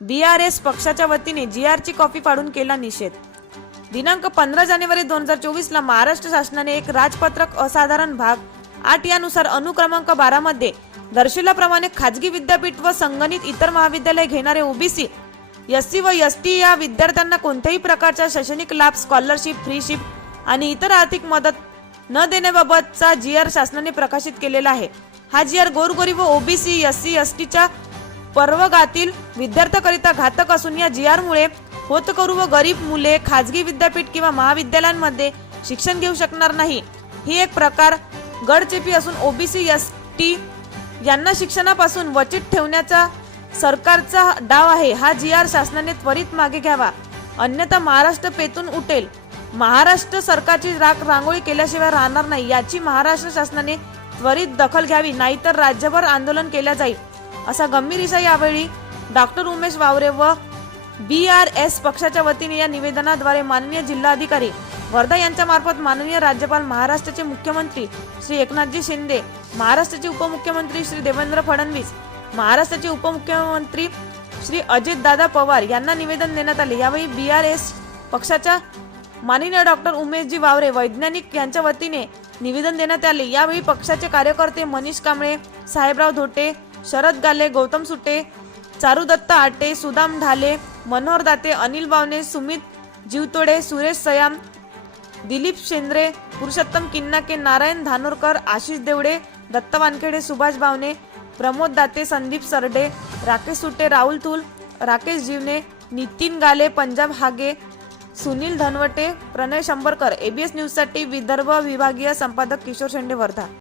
बी R S पक्षाच्या वतीने जी आरची copy फाडून केला निषेध. दिनांक पंधरा जानेवारी दोन हजार चोवीस ला महाराष्ट्र शासनाने एक राजपत्रक असाधारण भाग आठ यानुसार अनुक्रमांक बारा मध्ये खाजगी विद्यापीठ व संगणित इतर महाविद्यालय घेणारे ओबीसी एस सी व एस टी या विद्यार्थ्यांना कोणत्याही प्रकारच्या शैक्षणिक लाभ स्कॉलरशिप फ्रीशिप आणि इतर आर्थिक मदत न देण्याबाबतचा जी आर शासनाने प्रकाशित केलेला आहे. हा जी आर गोरगोरी व ओबीसी एस सी एस टीच्या पर्वगातील विद्यार्थ्याकरिता घातक असून या जी आरमुळे होतकरू व गरीब मुले खाजगी विद्यापीठ किंवा महाविद्यालयांमध्ये शिक्षण घेऊ शकणार नाही. ही एक प्रकार गडचेपी असून ओबीसी एस टी यांना शिक्षणापासून वचित ठेवण्याचा सरकारचा डाव आहे. हा जी आर शासनाने त्वरित मागे घ्यावा. अन्यथा महाराष्ट्र पेतून उठेल. महाराष्ट्र सरकारची राख रांगोळी केल्याशिवाय राहणार नाही. याची महाराष्ट्र शासनाने त्वरित दखल घ्यावी. नाहीतर राज्यभर आंदोलन केल्या जाईल. असा गंभीर इशा यावेळी डॉक्टर उमेश वावरे व बी आर एस पक्षाच्या वतीने या निवेदनाद्वारे माननीय जिल्हाधिकारी वर्धा यांच्या मार्फत माननीय राज्यपाल महाराष्ट्राचे मुख्यमंत्री श्री एकनाथजी शिंदे महाराष्ट्राचे उपमुख्यमंत्री श्री देवेंद्र फडणवीस महाराष्ट्राचे उपमुख्यमंत्री श्री अजितदादा पवार यांना निवेदन देण्यात आले. यावेळी बी आर एस पक्षाच्या माननीय डॉक्टर उमेशजी वावरे वैज्ञानिक यांच्या वतीने निवेदन देण्यात आले. यावेळी पक्षाचे कार्यकर्ते मनीष कांबळे साहेबराव धोटे शरद गाले गौतम सुटे चारुदत्त आटे सुदाम ढाले मनोहर दाते अनिल बावने सुमित जीवतोडे सुरेश सयाम दिलीप शेंद्रे पुरुषोत्तम किन्नाके नारायण धानोरकर आशिष देवडे दत्त वानखेडे सुभाष बावने प्रमोद दाते संदीप सरडे राकेश सुटे राहुल थुल राकेश जीवने नितीन गाले पंजाब हागे सुनील धनवटे प्रणय शंभरकर एबीएस न्यूजसाठी विदर्भ विभागीय संपादक किशोर शेंडे वर्धा